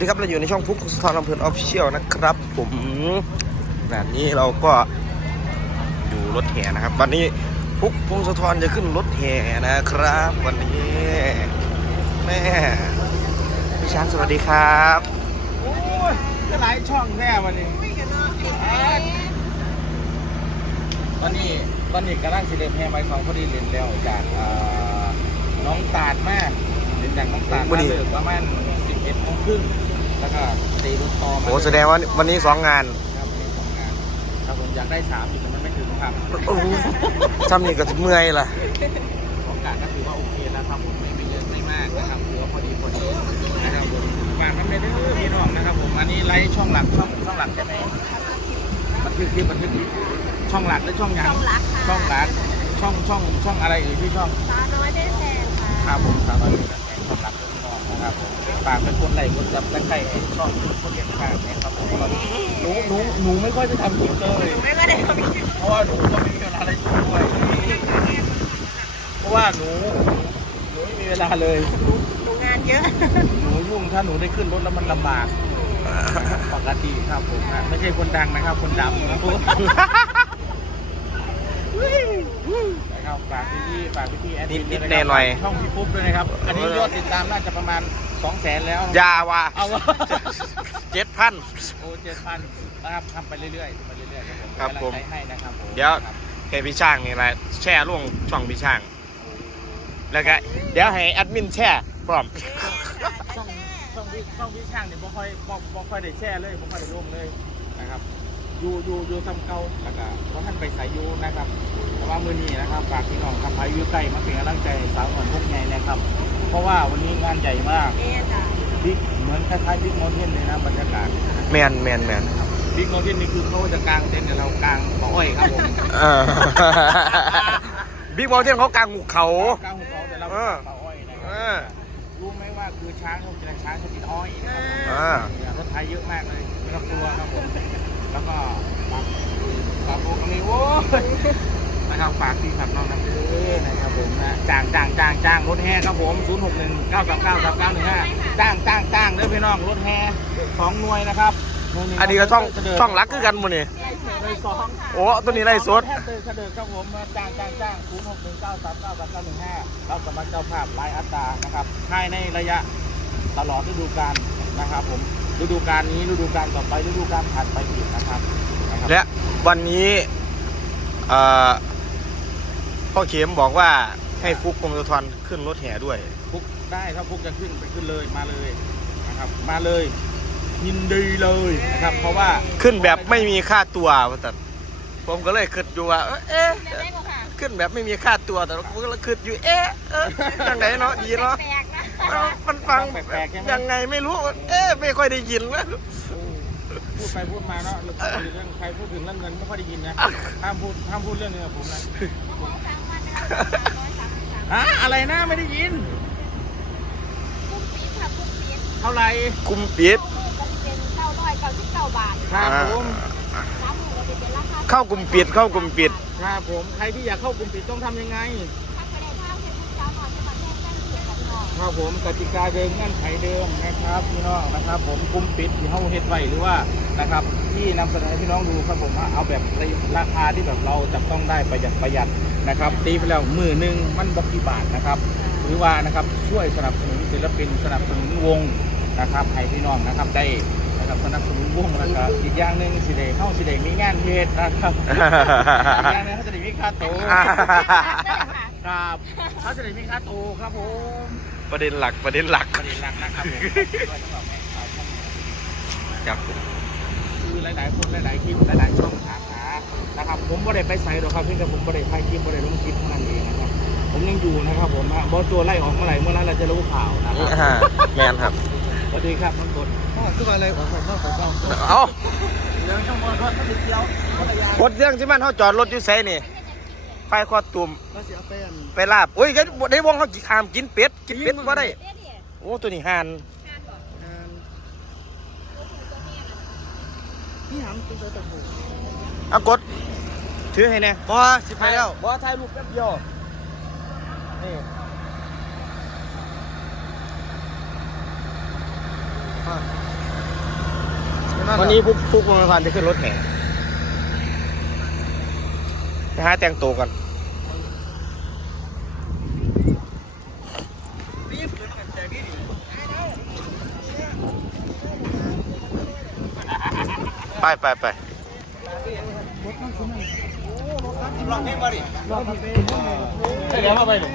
สวัสดีครับเราอยู่ในช่องฟุกสตอร์ลำเพลินออฟฟิเชียลนะครับ ผมแบบนี้เราก็อยู่รถแห่นะครับ วันนี้ฟุกพงศธรจะขึ้นรถแห่นะครับ วันนี้แม่พี่ช้างสวัสดีครับโอ้ยก็หลายช่องแน่วันนี้ตอนนี้ตอนนี้กำลังสิเดมแฮร์ไมค์ของพอดีเรียนแล้วจากเอ่อน้องตาดมากเรียนจากน้องตาดมาเลยประมาณ11โมงครึ่ง แล้วก็ตีรถต่อมาโอ้แสดงว่าวันนี้สองงานครับวันนี้สองงานครับผมอยากได้สามอยู่แต่มันไม่ถึงครับโอ้ทำนี่ก็จะเมื่อยล่ะของกาดก็ถือว่าโอเคแล้วครับผมไม่ไม่เยอะไม่มากนะครับถือว่าพอดีพอดีนะครับผมฝากมันเลยเด้อพี่น้องนะครับผมอันนี้ไลฟ์ช่องหลักช่องช่องหลักใช่ไหมบันทึกคลิปบันทึกคลิปช่องหลักหรือช่องยังช่องหลักค่ะช่องหลักช่องช่องช่องอะไรเอ่ยที่ช่องสาวน้อยได้แทนค่ะครับผมสามร้อยเป็นแฟนช่องหลักพี่ น้องนะครับผมฝากเป็นคนไลค์กดซับสไครต์ให้ช่องคนเรียนข้างนะครับผมหนูหนูหนูไม่ค่อยได้ทำคลิปเลยไม่ก็ได้ทำคลิปเพราะว่าหนูก็ไม่มีเวลาอะไรสวยเพราะว่าหนูหนูไม่มีเวลาเลยหนูงานเยอะหนูยุ่งถ้าหนูได้ขึ้นรถแล้วมันลำบากปกติครับผมฮะไม่ใช่คนดังนะครับ คนดำนะครับ นะครับฝากพี่ๆฝากพี่ๆแอดมินิดๆด้วยะครับแน่หน่อยช่องพี่ฟุ๊บด้วยนะครับ อันนี้ยอดติดตามน่าจะประมาณ2 0 0แสนแล้วยาว่ะเอาวะ เจ็ดพัน โอ้เจ็ดพันนะครับทำไปเรื่อยๆไปเรื่อยๆครับผมครับผมเป็นกำลังใจให้นะครับผมเดี๋ยว ครับให้พี่ช่างนี่แหละแช่ลงช่องพี่ช่าง แล้วก็เดี๋ยวให้แอดมินแช่พร้อม ช่องช่องวิช่องวิช่างเนี่ยบ่ค่อยบ่บ่ค่อยได้แช่เลยบ่ค่อยได้ลงเลยนะครับ อยู่อยู่อยู่ซ้ำเก่าแล้วก็เพราะท่านไปสายอยูนะครับ แต่ว่ามือนี้นะครับฝากพี่น้องครับพายุใกล้มาเป็นกำลังใจให้สาวหน่อยพวกใหญ่นะครับ เพราะว่าวันนี้งานใหญ่มากเอ๊ะจ้ะบิ๊กเหมือนคล้ายๆบิ๊กโมเทนเลยนะบรรยากาศแมนแมนแมนบิ๊กโมเทนนี่คือเขาจะกางเต็นท์แต่เรากางบ่ออ้อยครับผมเออบิ๊กบอลเทนเขากลางหุบเขากางหุบเขาแต่เราเออบ่ออ้อยนะคเอรับอรู้ไหมว่าคือช้างเขากินช้างเขากินอ้อยนะครับผมอ่า รถไทยเยอะมากเลยไม่ต้องกลัวครับผม แล้วก็ฝากฝากพวกนี้โว้ยนะครับฝากพี่ขับน้องน้ำเด้อนะครับผมนะจ้างจ้างจ้างจ้างรถแห่ครับผม 0 6 1 9 3 9 3 9 1 5จ้างจ้างจ้างเด้อพี่น้องรถแห่สองหน่วยนะครับหวยหงอันนี้ก็ช่องช่องรักคือกันหมันนี่เลยสองโอ้ตัวนี้ไล่สดแค่เตยเสด็จครับผมจ้างจ้างจ้าง0 6 1 9 3 9 3 9 1 5เราสามารถเจ้าภาพรายอัตรานะครับภายในระยะตลอดฤดูกาลนะครับผม ฤดูกาลนี้ฤดูกาลต่อไปฤดูกาลถัดไปอีกนะครับนะครับและวันนี้เอ่อพ่อเข็มบอกว่าให้ฟุกพงศธรขึ้นรถแห่ด้วย ฟุกได้ถ้าฟุกจะขึ้นไปขึ้นเลยมาเลยนะครับ มาเลยยินดีเลยนะครับ เพราะว่าขึ้นแบบไม่มีค่าตัวว่าแต่ผมก็เลยคิดอยู่ว่า เอ้ยเอ๊ะเดี๋ยวได้กว่าค่ะขึ้นแบบไม่มีค่าตัวแต่ผมก็เลยคิดอยู่เอ๊ะเอ๊ะยังไงเนาะดีเนาะ แปลกๆนะ เอ้ามันฟังยังไงไม่รู้ เอ๊ะไม่ค่อยได้ยินแล้วพูดไปพูดมาเนาะเรื่องใครพูดถึงเรื่องเงินไม่ค่อยได้ยินนะห้ามพูดห้ามพูดเรื่องเงินกับผมนะมองสามวันนะคะสามร้อยสามสิบสามฮะอะไรนะไม่ได้ยินกุ้งปี๊ดค่ะกุ้งปี๊ดเท่าไหร่คุมปิดมือก็จะเป็นเก้าร้อยเก้าสิบเก้าบาทครับผมสามหมื่นก็จะเป็นราคาเข้ากลุ่มปิดเข้ากลุ่มปิดครับผมใครที่อยากเข้ากลุ่มปิดต้องทำยังไง น้องครับผมกติกาเดิมเงื่อนไขเดิมนะครับพี่น้องนะครับ ผมกลุ่มปิดที่เขาเฮ็ดไว้หรือว่านะครับที่นำเสนอให้พี่น้องดูครับผมว่าเอาแบบราคาที่แบบเราจับต้องได้ประหยัดประหยัดนะครับตีไปแล้วมือหนึ่งมันบกี่บาทนะครับหรือว่านะครับช่วยสนับสนุนศิลปินสนับสนุนวงนะครับให้พี่น้องนะครับได้นะครับสนับสนุนวงแล้วก็อีกอย่างหนึ่งสิเดเข้าสิเดมีงานเฮ็ดนะครับอีกอย่างหนึงเขาจะได้มีค่าโตวครับเขาจะได้มีค่าโตวครับผม ประเด็นหลักประเด็นหลักประเด็นหลักนะครับผมด้วยสำหรับแม่ข่าวช่องนี้ครับคือหลายๆคนหลายๆคลิปหลายๆช่องถามหานะครับ ผมไม่ได้ไปใส่หรอกครับเพียงแต่ผมไม่ได้ถ่ายคลิปไม่ได้ลงคลิปเท่านั้นเองนะครับ ผมยังอยู่นะครับผมฮะบอสตัวไล่ออกเมื่อไหร่เมื่อนั้นเราจะรู้ข่าวนะครับอ่าแมนครับสวัสดีครับน้องกดพ่อขึ้นมาอะไรออกมาพ่อของเราเอาเดี๋ยวช่องบอลทอดข้าวเดียวภรรยากดเรื่องที่มันเขาจอดรถอยู่ไสนี่ ไฟคอตุ่มก็เสียเป็นไปลาบอุ้ยก็ได้วงเขากินขามกินเป็ดกินเป็ดบ่ได้เอ๊ะดิโอ้ตัวนี้ห่านงานบอกนี่หำเป็นตัวตะบูเอากด ถือให้แน่พอสิไปแล้วบอสถ่ายรูปแป๊บเดียวนี่พวันนี้พุกพุกวันพันจะขึ้นรถแห่ไปหาแต่งตัวกัน ไปไปไปเดี๋ยวมาไปหนู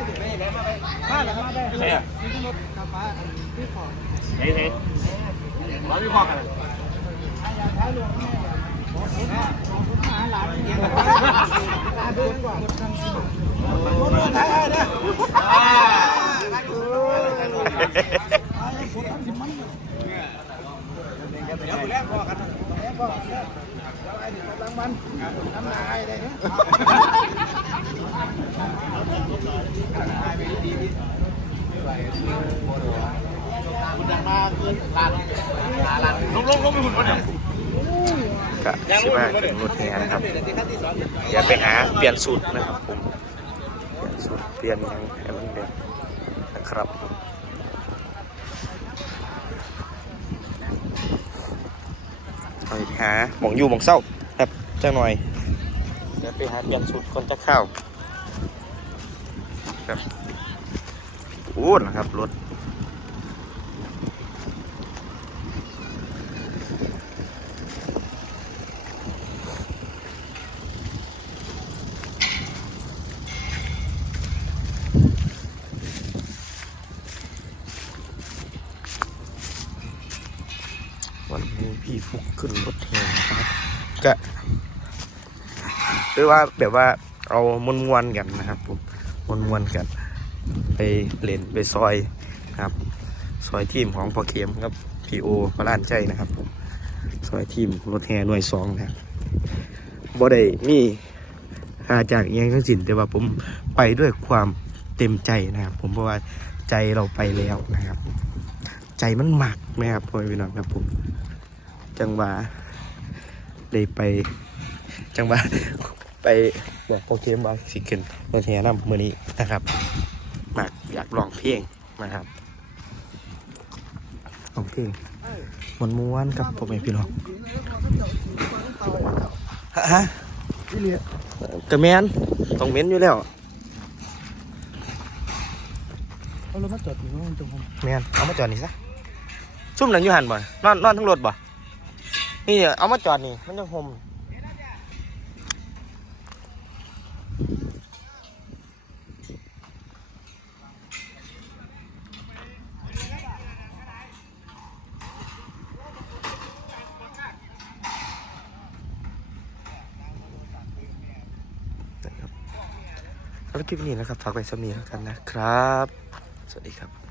ใช่อะเฮ้ยเฮ้ยร้อ ยวิเคราะห์กันลงลงลงไปหุ่นวันเดียก็สิมาถึงรถแห่นะครับเดี๋ยวไปหาเปลี่ยนสูตรนะครับผมเปลี่ยนสูตรเปลี่ยนหยังให้มันเด่นนะครับเอา ไปหาหมองอยู่หมองเศร้าครับจังหน่อยเดี๋ยวไปหาเปลี่ยนสุดคนจะเข้าครับโอ้นะครับรถ วันนี้พี่ฟุกขึ้นรถแห่นครับก็หรือว่าแบบว่าเอามวนมวนๆกันนะครับผมมวนมวนๆกัน ไปเล่นไปซอยครับ ซอยทีมของพอเข็มครับพีโอพระลานใจนะครับผมซอยทีมรถแห่หน่วยสองนะครับบ่ได้มีค่าจากยังทั้งสิ้นแต่ว่าผมไปด้วยความเต็มใจนะครับ ผมเพราะว่าใจเราไปแล้วนะครับ ใจมันหมักไหมครับพ่อพี่น้องครับผม จังหวะได้ไป จังหวะไปบอกโปรเกมว่าสิขึ้นรถแห่นำมือนี้นะครับมากอยากลองเพลงนะครับลองเพลงมวนม้วนๆกับพ่อแม่พี่น้องฮะฮะกระแมนต้องเม้นอยู่แล้วเอารถมาจอดอยู่ตรงผมแมนเอามาจอดนี่ซะซุ่มหนังอยู่หันบ่นอนนอนทั้งรถบ่ นี่เอามาจอดนี่ มันจะห่มแล้วคลิปนี้นะครับ ฝากไว้สำนีแล้วกันนะครับ สวัสดีครับ